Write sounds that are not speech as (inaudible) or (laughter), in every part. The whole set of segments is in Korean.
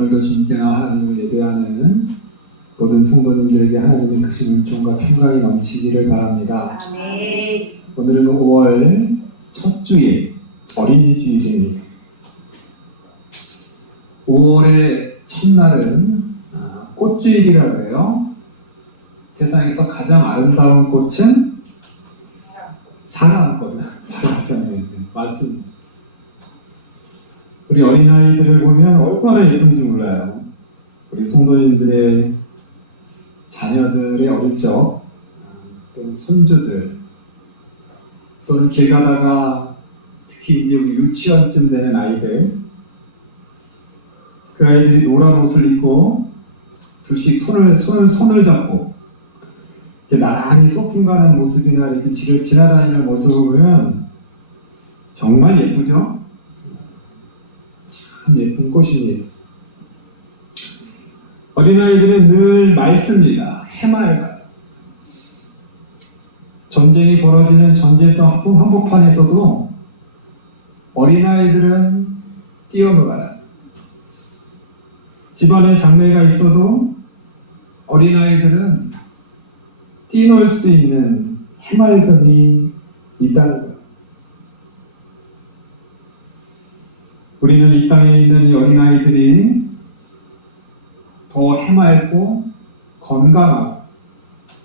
오늘도 주님께 나와 하나님을 예배하는 모든 성도님들에게 하나님의 크신 은총과 평강이 넘치기를 바랍니다. 아멘. 오늘은 5월 첫 주일, 어린이 주일입니다. 5월의 첫날은 아, 꽃주일이라고 해요. 세상에서 가장 아름다운 꽃은 사랑꽃. (laughs) 맞습니다. 우리 어린아이들을 보면 얼마나 예쁜지 몰라요. 우리 성도님들의 자녀들의 어릴 적, 아, 또는 손주들, 또는 길 가다가 특히 이제 우리 유치원쯤 되는 아이들, 그 아이들이 노란 옷을 입고 둘씩 손을, 손을, 손을 잡고 이렇게 나란히 소풍 가는 모습이나 이렇게 길을 지나다니는 모습을 보면 정말 예쁘죠? 참 예쁜 꽃입니다. 어린아이들은 늘 맑습니다. 해맑아요. 전쟁이 벌어지는 전쟁터 한복판에서도 어린아이들은 뛰어놀아요. 집안에 장래가 있어도 어린아이들은 뛰놀 수 있는 해맑음이 있다는 거예요. 우리는 이 땅에 있는 이 어린아이들이 더 해맑고 건강하고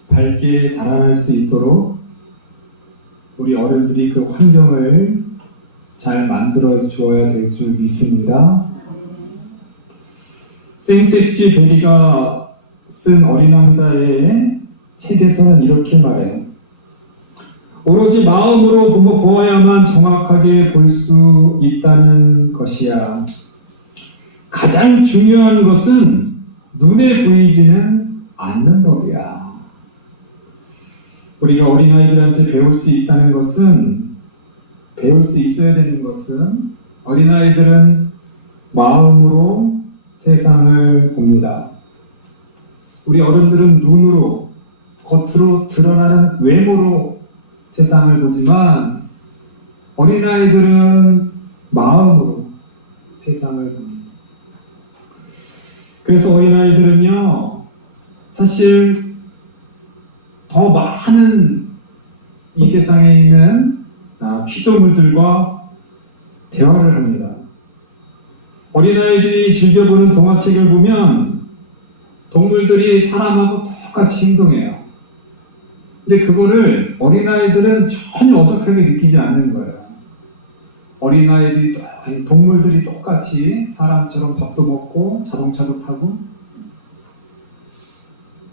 밝게 자라날 수 있도록 우리 어른들이 그 환경을 잘 만들어 주어야 될 줄 믿습니다. 생텍쥐 베리가 쓴 어린 왕자의 책에서는 이렇게 말해요. 오로지 마음으로 보아야만 정확하게 볼 수 있다는 것이야. 가장 중요한 것은 눈에 보이지는 않는 법이야. 우리가 어린아이들한테 배울 수 있다는 것은, 배울 수 있어야 되는 것은, 어린아이들은 마음으로 세상을 봅니다. 우리 어른들은 눈으로, 겉으로 드러나는 외모로 세상을 보지만, 어린아이들은 마음으로 세상을 봅니다. 그래서 어린아이들은요, 사실 더 많은 이 세상에 있는 아, 피조물들과 대화를 합니다. 어린아이들이 즐겨보는 동화책을 보면 동물들이 사람하고 똑같이 행동해요. 근데 그거를 어린아이들은 전혀 어색하게 느끼지 않는 거예요. 어린아이들이, 동물들이 똑같이 사람처럼 밥도 먹고 자동차도 타고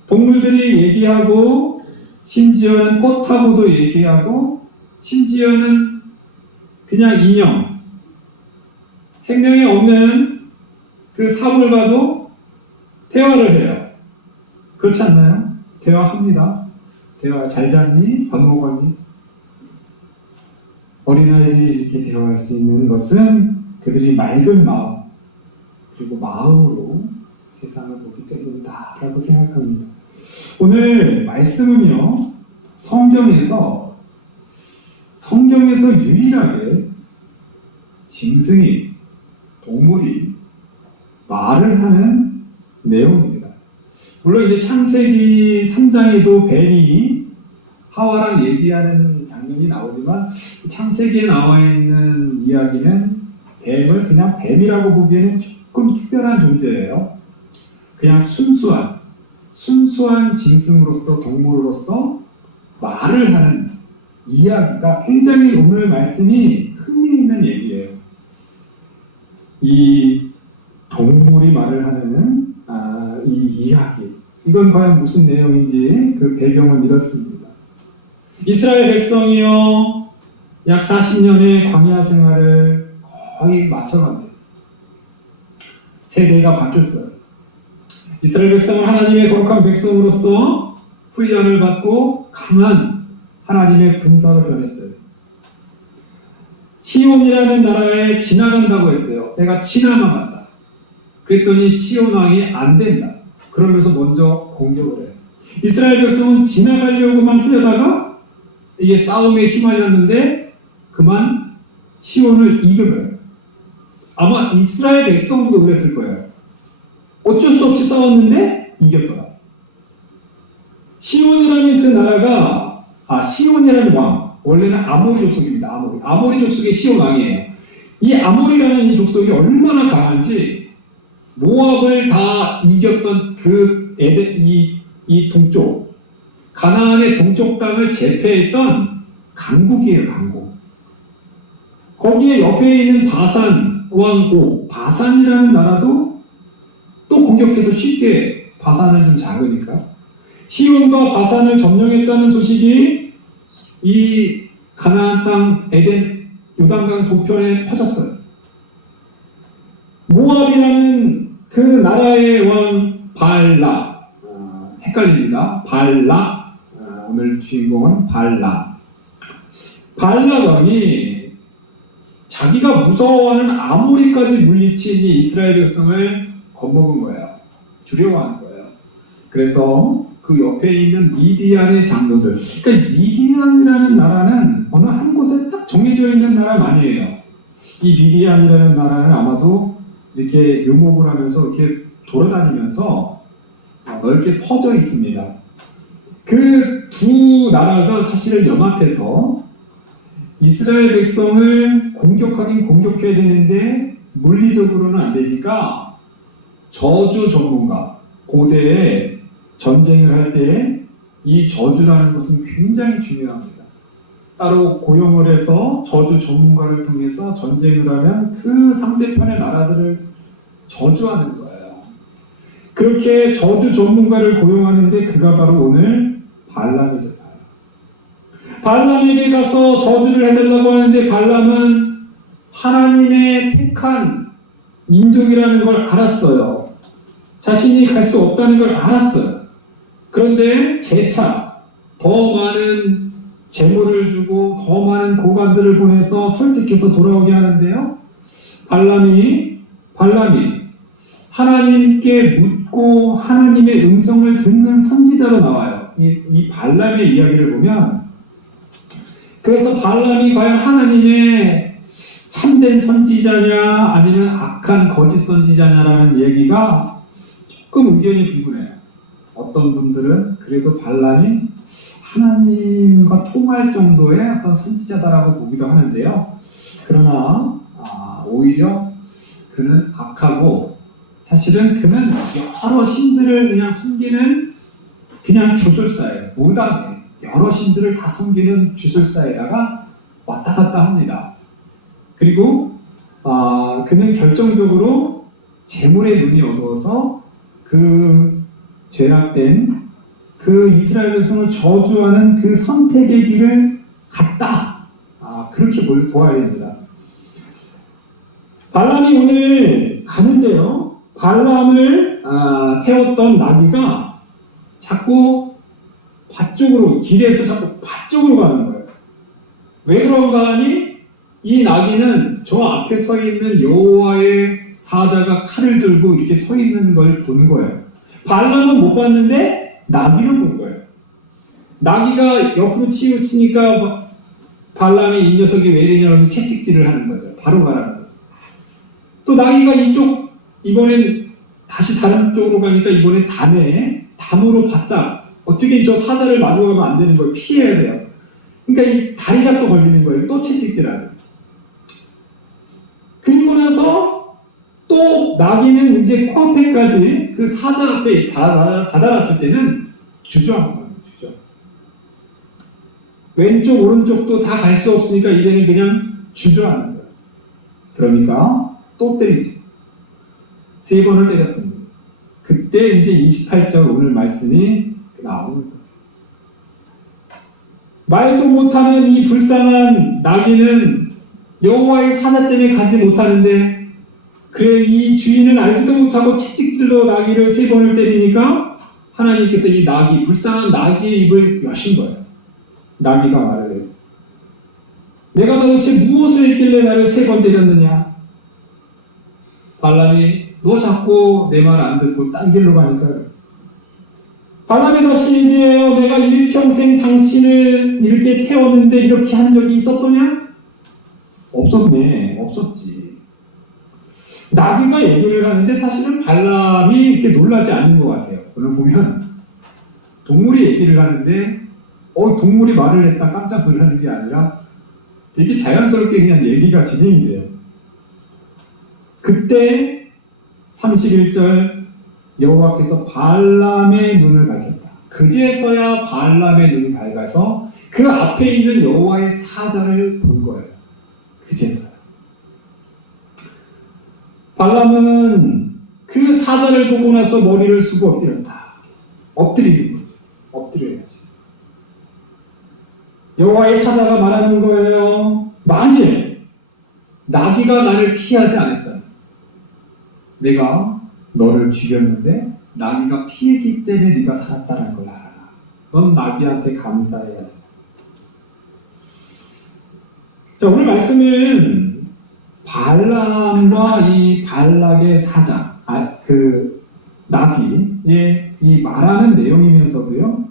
동물들이 얘기하고 심지어는 꽃하고도 얘기하고 심지어는 그냥 인형 생명이 없는 그 사물과도 대화를 해요. 그렇지 않나요? 대화합니다. 대화 잘 잤니? 밥 먹었니? 어린아이들이 이렇게 대화할 수 있는 것은 그들이 맑은 마음 그리고 마음으로 세상을 보기 때문이다 라고 생각합니다. 오늘 말씀은요 성경에서 성경에서 유일하게 짐승이 동물이 말을 하는 내용입니다. 물론 이제 창세기 3장에도 뱀이 하와랑 얘기하는 장면이 나오지만 창세기에 나와 있는 이야기는 뱀을 그냥 뱀이라고 보기에는 조금 특별한 존재예요. 그냥 순수한 순수한 짐승으로서 동물로서 말을 하는 이야기가 굉장히 오늘 말씀이 흥미있는 얘기예요. 이 동물이 말을 하는 아, 이 이야기 이건 과연 무슨 내용인지 그 배경은 이렇습니다. 이스라엘 백성이요 약 40년의 광야 생활을 거의 마쳐갑니다. 세대가 바뀌었어요. 이스라엘 백성은 하나님의 거룩한 백성으로서 훈련을 받고 강한 하나님의 군사로 변했어요. 시온이라는 나라에 지나간다고 했어요. 내가 지나가간다. 그랬더니 시온 왕이 안 된다. 그러면서 먼저 공격을 해요. 이스라엘 백성은 지나가려고만 하려다가 이게 싸움에 휘말렸는데 그만 시온을 이겨요. 아마 이스라엘 백성도 놀랐을 거예요. 어쩔 수 없이 싸웠는데 이겼더라. 시온이라는 그 나라가 아 시온이라는 왕 원래는 아모리 족속입니다. 아모리 아모리 족속의 시온 왕이에요. 이 아모리라는 이 족속이 얼마나 강한지 모압을 다 이겼던 그 에데 이, 이 동쪽 가나안의 동쪽 땅을 제패했던 강국이에요 강국. 거기에 옆에 있는 바산 왕오 바산이라는 나라도 또 공격해서 쉽게 바산은 좀 작으니까 시온과 바산을 점령했다는 소식이 이 가나안 땅 에덴 요단강 동편에 퍼졌어요. 모압이라는 그 나라의 왕 발라 어, 헷갈립니다. 발라 어, 오늘 주인공은 발라 발라 왕이 자기가 무서워하는 아모리까지 물리친 이 이스라엘 백성을 겁먹은 거예요. 두려워하는 거예요. 그래서 그 옆에 있는 미디안의 장로들. 그러니까 미디안이라는 나라는 어느 한 곳에 딱 정해져 있는 나라는 아니에요. 이 미디안이라는 나라는 아마도 이렇게 유목을 하면서 이렇게 돌아다니면서 넓게 퍼져 있습니다. 그 두 나라가 사실은 연합해서 이스라엘 백성을 공격하긴 공격해야 되는데 물리적으로는 안 되니까 저주 전문가 고대에 전쟁을 할 때 이 저주라는 것은 굉장히 중요합니다. 따로 고용을 해서 저주 전문가를 통해서 전쟁을 하면 그 상대편의 나라들을 저주하는 거예요. 그렇게 저주 전문가를 고용하는데 그가 바로 오늘 발람이죠. 발람에게 가서 저주를 해달라고 하는데 발람은 하나님의 택한 민족이라는 걸 알았어요. 자신이 갈 수 없다는 걸 알았어요. 그런데 재차 더 많은 재물을 주고 더 많은 고관들을 보내서 설득해서 돌아오게 하는데요. 발람이 발람이 하나님께 묻고 하나님의 음성을 듣는 선지자로 나와요. 이, 이 발람의 이야기를 보면 그래서 발람이 과연 하나님의 참된 선지자냐 아니면 악한 거짓 선지자냐라는 얘기가 조금 의견이 분분해요. 어떤 분들은 그래도 발람이 하나님과 통할 정도의 어떤 선지자다라고 보기도 하는데요. 그러나 아, 오히려 그는 악하고 사실은 그는 여러 신들을 그냥 섬기는 그냥 주술사예요. 무당이에요. 여러 신들을 다 섬기는 주술사에다가 왔다 갔다 합니다. 그리고 아, 그는 결정적으로 재물의 눈이 어두워서 그 죄악된 그 이스라엘 백성을 저주하는 그 선택의 길을 갔다. 아, 그렇게 볼, 보아야 됩니다. 발람이 오늘 가는데요. 발람을 아, 태웠던 나귀가 자꾸 밭쪽으로 길에서 자꾸 밭쪽으로 가는 거예요. 왜 그런가 하니 이 나귀는 저 앞에 서 있는 여호와의 사자가 칼을 들고 이렇게 서 있는 걸본 거예요. 발람은 못 봤는데 나귀는 본 거예요. 나귀가 옆으로 치우치니까 발람이 이 녀석이 왜 이러냐고 채찍질을 하는 거죠. 바로 가라는 거죠. 또 나귀가 이쪽 이번엔 다시 다른 쪽으로 가니까 이번엔 담에 담으로 바싹 어떻게 저 사자를 마주하면 안 되는 거예요. 피해야 돼요. 그러니까 이 다리가 또 걸리는 거예요. 또 채찍질하는. 그리고 나서 또 나귀는 이제 코앞에까지 그 사자 앞에 다- 다다랐을 때는 주저하는 거예요. 주저. 왼쪽 오른쪽도 다 갈 수 없으니까 이제는 그냥 주저하는 거예요. 그러니까 또 때리지. 세 번을 때렸습니다. 그때 이제 28절 오늘 말씀이 나오는 거예요. 말도 못하는 이 불쌍한 나귀는 여호와의 사자 때문에 가지 못하는데 그래 이 주인은 알지도 못하고 채찍질로 나귀를 세 번을 때리니까 하나님께서 이 나귀 불쌍한 나귀의 입을 여신 거예요. 나귀가 말을 해요. 내가 도대체 무엇을 했길래 나를 세 번 때렸느냐? 발람이 너 자꾸 내 말 안 듣고 딴 길로 가니까 그랬어. 바람이 다시 얘기해요. 내가 일평생 당신을 이렇게 태웠는데 이렇게 한 적이 있었더냐? 없었네. 없었지. 나귀가 얘기를 하는데 사실은 발람이 이렇게 놀라지 않는 것 같아요. 오늘 보면 동물이 얘기를 하는데 어 동물이 말을 했다 깜짝 놀라는 게 아니라 되게 자연스럽게 그냥 얘기가 진행이 돼요. 그때 31절 여호와께서 발람의 눈을 밝혔다. 그제서야 발람의 눈이 밝아서 그 앞에 있는 여호와의 사자를 본 거예요. 그제서야. 발람은 그 사자를 보고 나서 머리를 숙여 엎드렸다. 엎드리는 거죠. 엎드려야지. 여호와의 사자가 말하는 거예요. 만일 나귀가 나를 피하지 않았다. 내가 너를 죽였는데 나귀가 피했기 때문에 네가 살았다는 걸 알아라. 넌 나귀한테 감사해야 돼. 자 오늘 말씀은 발람과 이 발락의 사자, 아, 그 나귀의 이 말하는 내용이면서도요.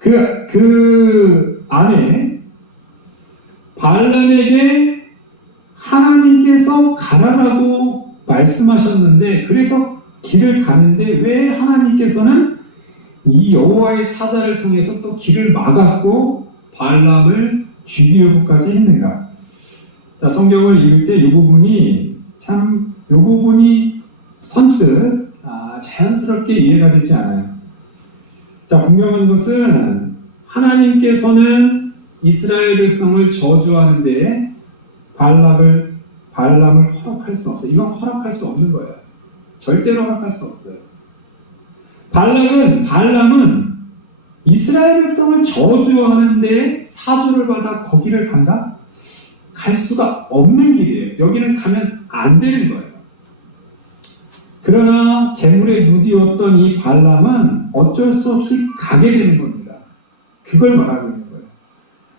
그, 그 안에 발람에게 하나님께서 가라라고 말씀하셨는데 그래서 길을 가는데 왜 하나님께서는 이 여호와의 사자를 통해서 또 길을 막았고 발람을 죽이려고까지 했는가? 자 성경을 읽을 때 이 부분이 참 이 부분이 선뜻 아, 자연스럽게 이해가 되지 않아요. 자 분명한 것은 하나님께서는 이스라엘 백성을 저주하는데 발락을 발람을 허락할 수 없어요. 이건 허락할 수 없는 거예요. 절대로 허락할 수 없어요. 발락은 발람은 이스라엘 백성을 저주하는데 사주를 받아 거기를 간다? 갈 수가 없는 길이에요. 여기는 가면 안 되는 거예요. 그러나 재물에 누디었던 이 발람은 어쩔 수 없이 가게 되는 겁니다. 그걸 말하고 있는 거예요.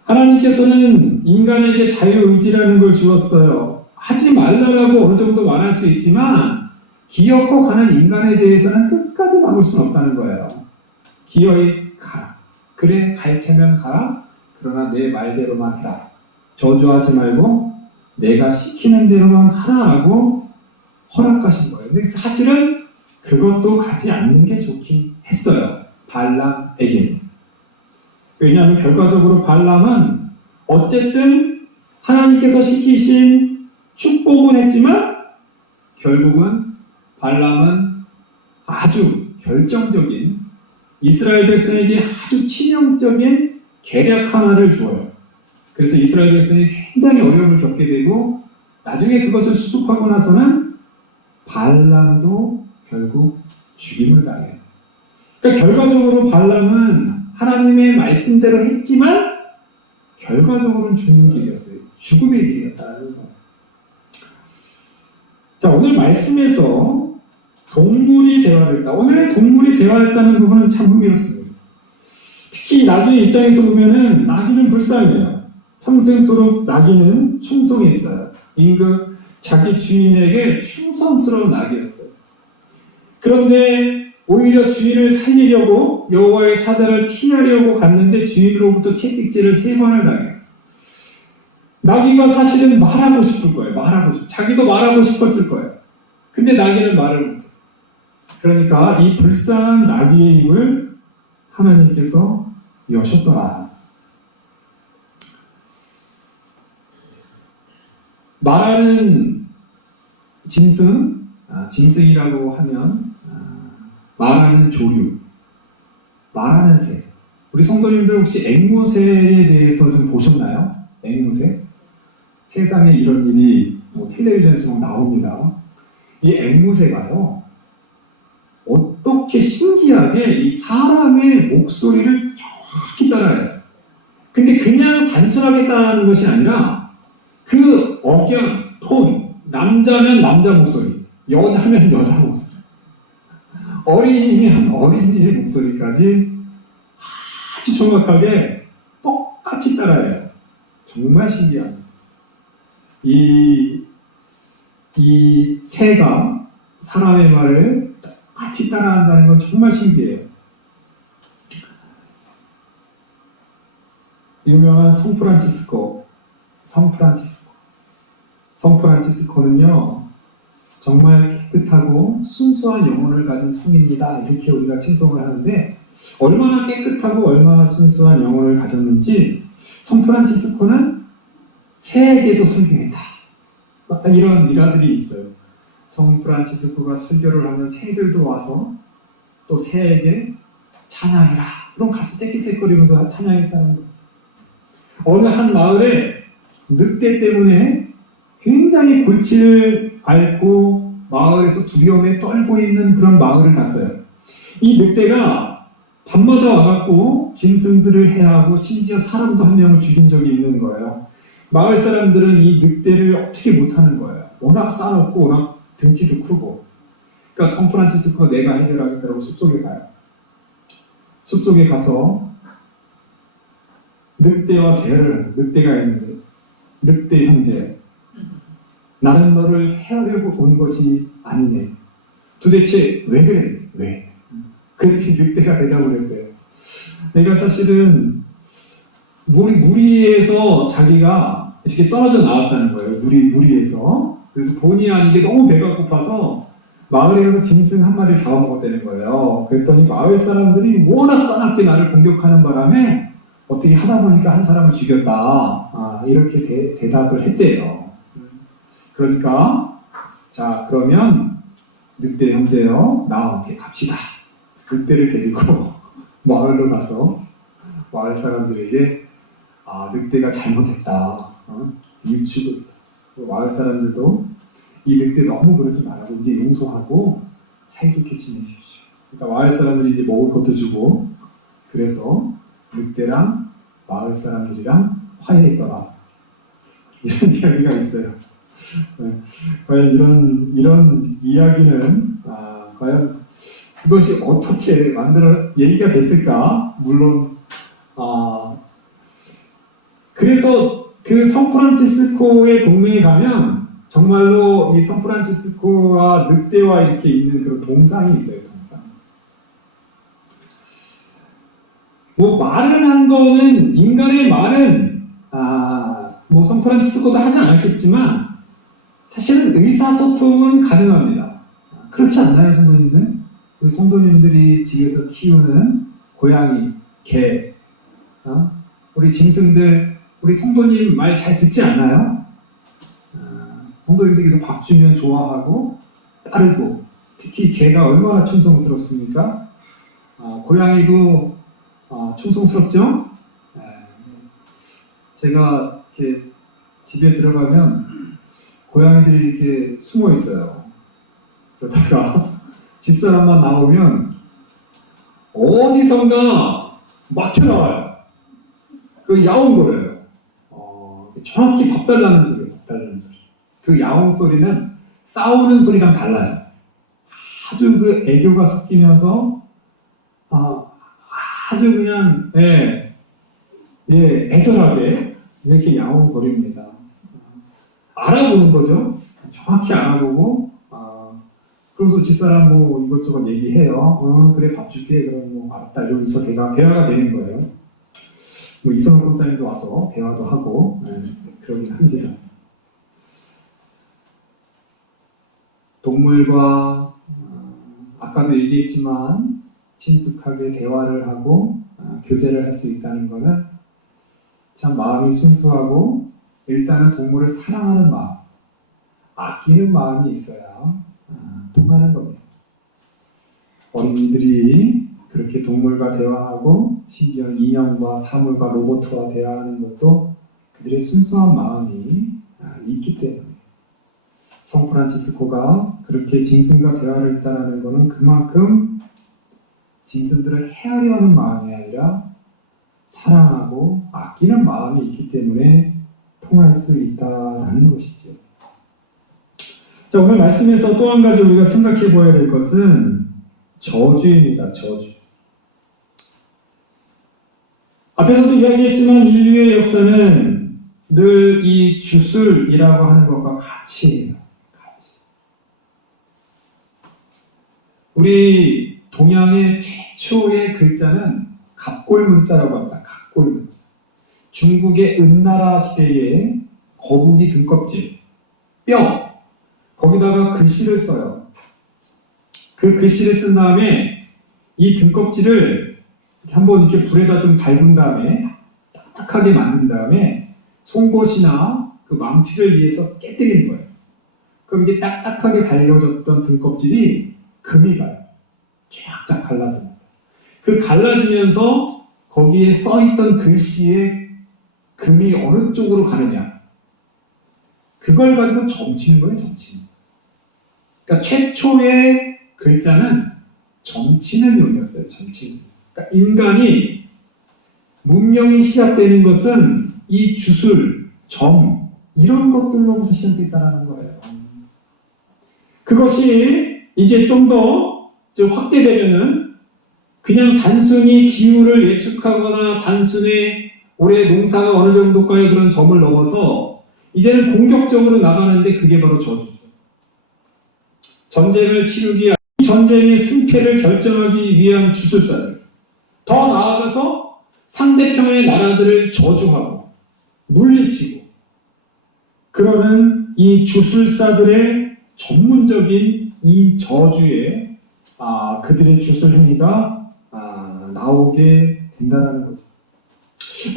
하나님께서는 인간에게 자유의지라는 걸 주었어요. 하지 말라라고 어느 정도 말할 수 있지만 기어코 가는 인간에 대해서는 끝까지 막을 수는 없다는 거예요. 기어이 가라. 그래 갈 테면 가라. 그러나 내 말대로만 해라. 저주하지 말고 내가 시키는 대로만 하라라고 허락하신 거예요. 근데 사실은 그것도 가지 않는 게 좋긴 했어요. 발람에게. 왜냐하면 결과적으로 발람은 어쨌든 하나님께서 시키신 축복은 했지만 결국은 발람은 아주 결정적인 이스라엘 백성에게 아주 치명적인 계략 하나를 주어요. 그래서 이스라엘 백성이 굉장히 어려움을 겪게 되고 나중에 그것을 수습하고 나서는 발람도 결국 죽임을 당해요. 그러니까 결과적으로 발람은 하나님의 말씀대로 했지만 결과적으로는 죽는 길이었어요. 죽음의 길이었다는 거예요. 자 오늘 말씀에서 동물이 대화했다. 오늘 동물이 대화했다는 부분은 참 흥미롭습니다. 특히 나귀의 입장에서 보면은 나귀는 불쌍해요. 평생토록 나귀는 충성했어요. 임금 자기 주인에게 충성스러운 나귀였어요. 그런데 오히려 주인을 살리려고 여호와의 사자를 피하려고 갔는데 주인으로부터 채찍질을 세 번을 당해요. 나귀가 사실은 말하고 싶을 거예요. 말하고 싶. 자기도 말하고 싶었을 거예요. 근데 나귀는 말을 못해. 그러니까 이 불쌍한 나귀의 입을 하나님께서 여셨더라. 말하는 짐승, 아, 짐승이라고 하면 아, 말하는 조류, 말하는 새. 우리 성도님들 혹시 앵무새에 대해서 좀 보셨나요? 앵무새? 세상에 이런 일이 뭐 텔레비전에서 막 나옵니다. 이 앵무새가요, 어떻게 신기하게 이 사람의 목소리를 정확히 따라해요. 근데 그냥 단순하게 따라하는 것이 아니라 그 억양, 톤, 남자면 남자 목소리, 여자면 여자 목소리, 어린이면 어린이의 목소리까지 아주 정확하게 똑같이 따라해요. 정말 신기합니다. 이, 이 새가 사람의 말을 똑같이 따라한다는 건 정말 신기해요. 유명한 성프란치스코, 성프란치스코. 성프란치스코는요, 정말 깨끗하고 순수한 영혼을 가진 성인이다 이렇게 우리가 칭송을 하는데 얼마나 깨끗하고 얼마나 순수한 영혼을 가졌는지 성프란치스코는 새에게도 설교했다 이런 일화들이 있어요. 성프란치스코가 설교를 하면 새들도 와서 또 새에게 찬양해라 그럼 같이 짹짹짹거리면서 찬양했다는 거예요. 어느 한 마을에 늑대 때문에 굉장히 골치를 앓고 마을에서 두려움에 떨고 있는 그런 마을을 갔어요. 이 늑대가 밤마다 와갖고 짐승들을 해하고 심지어 사람도 한 명을 죽인 적이 있는 거예요. 마을 사람들은 이 늑대를 어떻게 못하는 거예요. 워낙 싸놓고 워낙 등치도 크고. 그러니까 성프란치스코가 내가 해결하겠다고 숲속에 가요. 숲속에 가서 늑대와 해요. 늑대가 있는데 늑대 형제 나는 너를 해하려고 온 것이 아니네. 도대체 왜 그래? 왜? 그랬더니 늑대가 대답을 했대요. 내가 사실은 물, 무리에서 자기가 이렇게 떨어져 나왔다는 거예요. 무리, 무리에서. 그래서 본의 아니게 너무 배가 고파서 마을에 가서 짐승 한 마리를 잡아먹었다는 거예요. 그랬더니 마을 사람들이 워낙 싸납게 나를 공격하는 바람에 어떻게 하다 보니까 한 사람을 죽였다. 아, 이렇게 대, 대답을 했대요. 그러니까 자 그러면 늑대 형제요 나와 함께 갑시다. 늑대를 데리고 (laughs) 마을로 가서 마을 사람들에게 아 늑대가 잘못했다. 어? 이웃치고 마을 사람들도 이 늑대 너무 그러지 말라고 이제 용서하고 사이좋게 지내십시오. 그러니까 마을 사람들이 이제 먹을 것도 주고 그래서 늑대랑 마을 사람들이랑 화해했더라. (laughs) 이런 이야기가 있어요. 네. 과연 이런 이런 이야기는 아, 과연 그것이 어떻게 만들어 얘기가 됐을까? 물론 아 그래서 그 성프란치스코의 동네에 가면 정말로 이 성프란치스코와 늑대와 이렇게 있는 그런 동상이 있어요. 동상. 뭐 말을 한 거는 인간의 말은 아뭐 성프란치스코도 하지 않았겠지만 사실은 의사소통은 가능합니다. 그렇지 않나요, 성도님들? 그 성도님들이 집에서 키우는 고양이, 개, 어? 우리 짐승들, 우리 성도님 말 잘 듣지 않아요? 어, 성도님들께서 밥 주면 좋아하고 따르고 특히 개가 얼마나 충성스럽습니까? 어, 고양이도 어, 충성스럽죠? 네. 제가 이렇게 집에 들어가면 고양이들이 이렇게 숨어 있어요. 그러다가 (laughs) 집사람만 나오면 어디선가 막 튀어나와요. 그 야옹 거려요. 어, 정확히 밥 달라는 소리예요. 밥 달라는 소리. 그 야옹 소리는 싸우는 소리랑 달라요. 아주 그 애교가 섞이면서 아, 아주 그냥 예, 예, 애절하게 이렇게 야옹 거립니다. 알아보는 거죠. 정확히 알아보고, 아, 그래서 집사람 뭐 이것저것 얘기해요. 어, 그래, 밥 줄게. 그럼 뭐, 알았다. 이러면서 대화, 대화가 되는 거예요. 뭐 이성훈 선생님도 와서 대화도 하고, 네, 그러긴 합니다. 동물과, 어, 아까도 얘기했지만, 친숙하게 대화를 하고, 어, 교제를 할 수 있다는 것은 참 마음이 순수하고, 일단은 동물을 사랑하는 마음, 아끼는 마음이 있어야 아, 통하는 겁니다. 어린이들이 그렇게 동물과 대화하고 심지어 인형과 사물과 로봇과 대화하는 것도 그들의 순수한 마음이 아, 있기 때문에 성프란치스코가 그렇게 짐승과 대화를 했다는 것은 그만큼 짐승들을 헤아려 하는 마음이 아니라 사랑하고 아끼는 마음이 있기 때문에 통할 수 있다라는 것이죠. 자, 오늘 말씀에서 또 한 가지 우리가 생각해 보아야 될 것은 저주입니다. 저주. 앞에서도 이야기했지만 인류의 역사는 늘 이 주술이라고 하는 것과 같이 같이. 우리 동양의 최초의 글자는 갑골 문자라고 합니다. 갑골 문자. 중국의 은나라 시대에 거북이 등껍질, 뼈, 거기다가 글씨를 써요. 그 글씨를 쓴 다음에 이 등껍질을 한번 이렇게 불에다 좀 달군 다음에 딱딱하게 만든 다음에 송곳이나 그 망치를 위해서 깨뜨리는 거예요. 그럼 이게 딱딱하게 달려졌던 등껍질이 금이 가요. 쫙쫙 갈라집니다. 그 갈라지면서 거기에 써 있던 글씨에 금이 어느 쪽으로 가느냐. 그걸 가지고 점치는 거예요, 점치는. 그러니까 최초의 글자는 점치는 용이었어요, 점치는. 그러니까 인간이 문명이 시작되는 것은 이 주술, 점, 이런 것들로부터 시작됐다는 거예요. 그것이 이제 좀더 확대되면은 그냥 단순히 기후를 예측하거나 단순히 올해 농사가 어느 정도까지 그런 점을 넘어서 이제는 공격적으로 나가는데 그게 바로 저주죠. 전쟁을 치르기 위한 이 전쟁의 승패를 결정하기 위한 주술사들. 더 나아가서 상대편의 나라들을 저주하고 물리치고 그러는 이 주술사들의 전문적인 이 저주에 아, 그들의 주술 행위가 아, 나오게 된다는 거죠.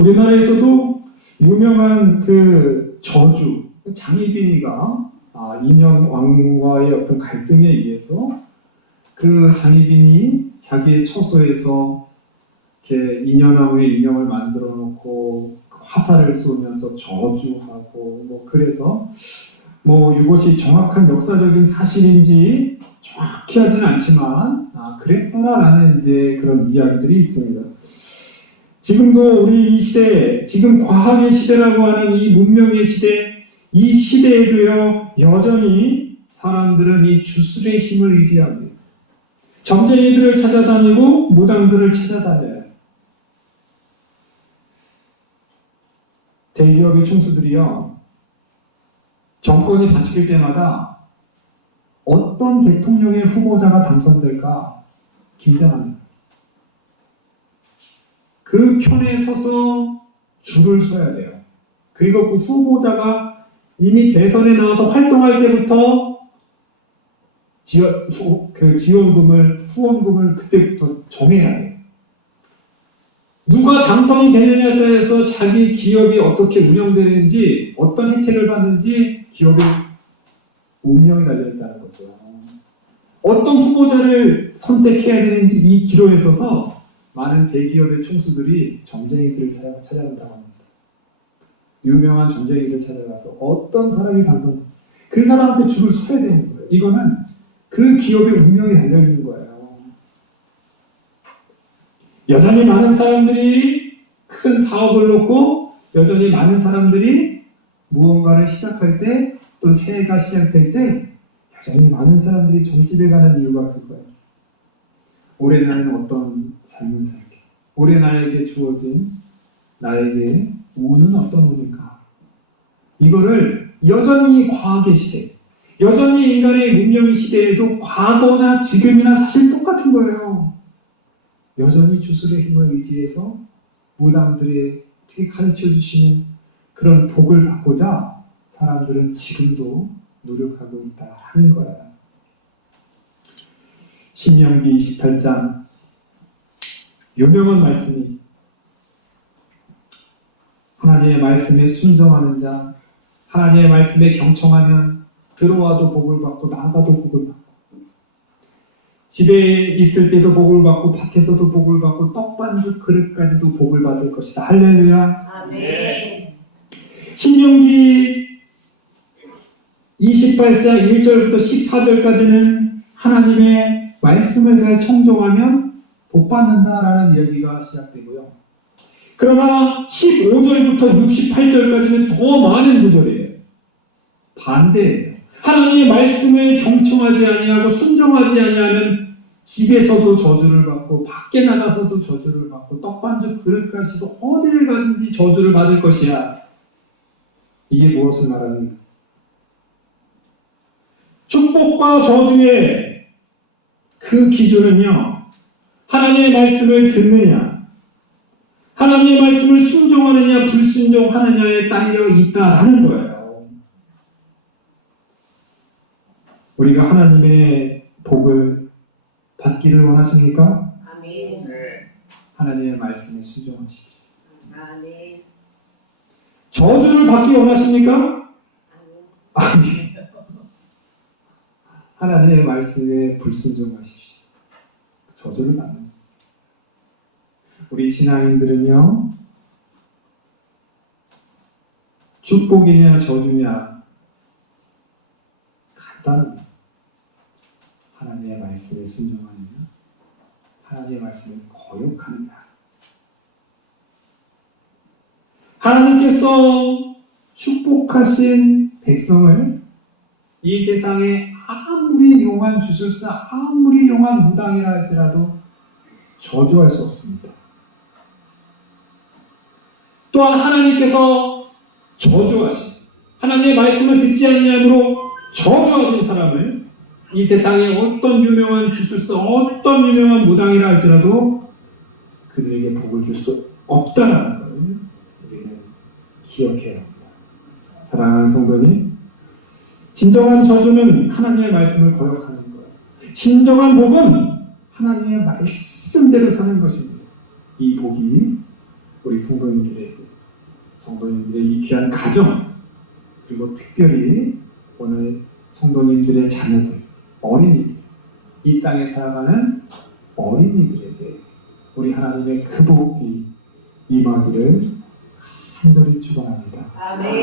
우리나라에서도 유명한 그 저주 장희빈이가 아, 인현 왕과의 어떤 갈등에 의해서 그 장희빈이 자기의 처소에서 이렇게 인현왕의 인형을 만들어 놓고 화살을 쏘면서 저주하고 뭐 그래서 뭐 이것이 정확한 역사적인 사실인지 정확히 하지는 않지만 아, 그랬더라라는 이제 그런 이야기들이 있습니다. 지금도 우리 이 시대, 지금 과학의 시대라고 하는 이 문명의 시대, 이 시대에도요 여전히 사람들은 이 주술의 힘을 의지합니다. 점쟁이들을 찾아다니고 무당들을 찾아다녀요. 대기업의 총수들이요 정권이 바뀔 때마다 어떤 대통령의 후보자가 당선될까 긴장합니다. 그 편에 서서 줄을 서야 돼요. 그리고 그 후보자가 이미 대선에 나와서 활동할 때부터 지원, 후- 그 지원금을, 후원금을 그때부터 정해야 돼요. 누가 당선이 되느냐에 따라서 자기 기업이 어떻게 운영되는지, 어떤 혜택을 받는지 기업의 운명이 달려있다는 거죠. 어떤 후보자를 선택해야 되는지 이 기로에 서서 많은 대기업의 총수들이 점쟁이들을 찾아- 찾아간다고 합니다. 유명한 점쟁이들 찾아가서 어떤 사람이 당선될지 그 사람 앞에 줄을 서야 되는 거예요. 이거는 그 기업의 운명이 달려있는 거예요. 여전히 많은 사람들이 큰 사업을 놓고 여전히 많은 사람들이 무언가를 시작할 때 또 새해가 시작될 때 여전히 많은 사람들이 점집에 가는 이유가 그거예요. 올해 나는 어떤 삶을 살게? 올해 나에게 주어진 나에게 운은 어떤 운일까? 이거를 여전히 과학의 시대, 여전히 인간의 문명의 시대에도 과거나 지금이나 사실 똑같은 거예요. 여전히 주술의 힘을 의지해서 무당들에게 가르쳐 주시는 그런 복을 받고자 사람들은 지금도 노력하고 있다 하는 거예요. 신명기 28장 유명한 말씀이지. 하나님의 말씀에 순종하는 자, 하나님의 말씀에 경청하면 들어와도 복을 받고 나가도 복을 받고 집에 있을 때도 복을 받고 밭에서도 복을 받고 떡반죽 그릇까지도 복을 받을 것이다. 할렐루야. 아멘. 신명기 28장 1절부터 14절까지는 하나님의 말씀을 잘 청종하면 복 받는다라는 이야기가 시작되고요. 그러나 15절부터 68절까지는 더 많은 구절이에요. 반대예요. 하나님의 말씀을 경청하지 아니하고 순종하지 아니하면 집에서도 저주를 받고 밖에 나가서도 저주를 받고 떡반죽 그릇 가지고 어디를 가든지 저주를 받을 것이야. 이게 무엇을 말합니까? 축복과 저주의 그 기준은요, 하나님의 말씀을 듣느냐, 하나님의 말씀을 순종하느냐, 불순종하느냐에 딸려 있다라는 거예요. 우리가 하나님의 복을 받기를 원하십니까? 아멘. 네. 하나님의 말씀에 순종하십시오. 아멘. 저주를 받기 원하십니까? 아멘. 하나님의 말씀에 불순종하십시오. 저주를 받는. 우리 신앙인들은요, 축복이냐 저주냐 간단합니다. 하나님의 말씀에 순종하느냐, 하나님의 말씀을 거역하느냐. 하나님께서 축복하신 백성을 이 세상에 아무리 용한 주술사, 아무리 용한 무당이라 할지라도 저주할 수 없습니다. 또한 하나님께서 저주하신 하나님의 말씀을 듣지 않냐므로 저주하신 사람을 이 세상에 어떤 유명한 주술사, 어떤 유명한 무당이라 할지라도 그들에게 복을 줄 수 없다는 것을 우리는 기억해야 합니다. 사랑하는 성도님, 진정한 저주는 하나님의 말씀을 거역하는 거예요. 진정한 복은 하나님의 말씀대로 사는 것입니다. 이 복이 우리 성도님들에게, 성도님들의 이 귀한 가정, 그리고 특별히 오늘 성도님들의 자녀들, 어린이들, 이 땅에 살아가는 어린이들에게 우리 하나님의 그 복이 임하기를 간절히 축원합니다. 아멘.